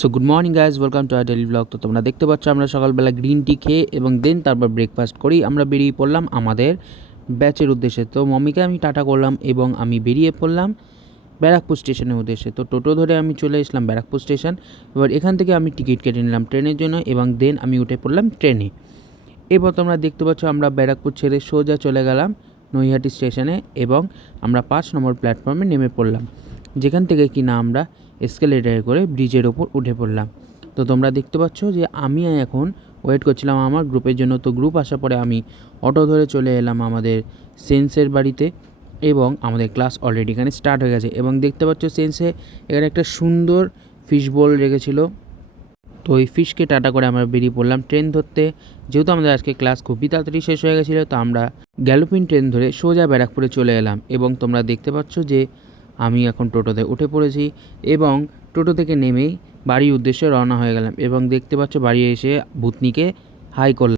So good morning guys, welcome to our daily vlog. তো তোমরা দেখতে পাচ্ছ আমরা সকালবেলা গ্রিন টি খেয়ে এবং দেন তারপর ব্রেকফাস্ট করেই আমরা বেরিয়ে পড়লাম আমাদের ব্যাচের উদ্দেশ্যে। তো মম্মিকে আমি টাটা করলাম এবং আমি বেরিয়ে পড়লাম ব্যারাকপুর স্টেশনের উদ্দেশ্যে। তো টোটো ধরে আমি চলে এসলাম ব্যারাকপুর স্টেশন। এবার এখান থেকে আমি টিকিট কেটে নিলাম ট্রেনের জন্য এবং দেন আমি উঠে পড়লাম ট্রেনে। এবার তোমরা দেখতে পাচ্ছ আমরা ব্যারাকপুর ছেড়ে সোজা চলে গেলাম নৈহাটি স্টেশনে এবং আমরা 5 নম্বর প্ল্যাটফর্মে নেমে পড়লাম, যেখান থেকে কিনা আমরা এসকেলেটারে করে ব্রিজের ওপর উঠে পড়লাম। তো তোমরা দেখতে পাচ্ছ যে আমি এখন ওয়েট করছিলাম আমার গ্রুপের জন্য। তো গ্রুপ আসার পরে আমি অটো ধরে চলে এলাম আমাদের সেন্সের বাড়িতে এবং আমাদের ক্লাস অলরেডি এখানে স্টার্ট হয়ে গেছে। এবং দেখতে পাচ্ছ সেন্সে এখানে একটা সুন্দর ফিশ বোল রেখেছিল। তো ওই ফিশকে টাটা করে আমরা বেরিয়ে পড়লাম ট্রেন ধরতে। যেহেতু আমাদের আজকে ক্লাস খুবই তাড়াতাড়ি শেষ হয়ে গেছিলো, তো আমরা গ্যালোপিন ট্রেন ধরে সোজা ব্যারাকপুরে চলে এলাম। এবং তোমরা দেখতে পাচ্ছ যে আমি এখন টোটোতে উঠে পড়েছি এবং টোটো থেকে নেমেই বাড়ির উদ্দেশ্যে রওনা হয়ে গেলাম। এবং দেখতে পাচ্ছ বাড়ি এসে ভূতনিকে হাই করলাম।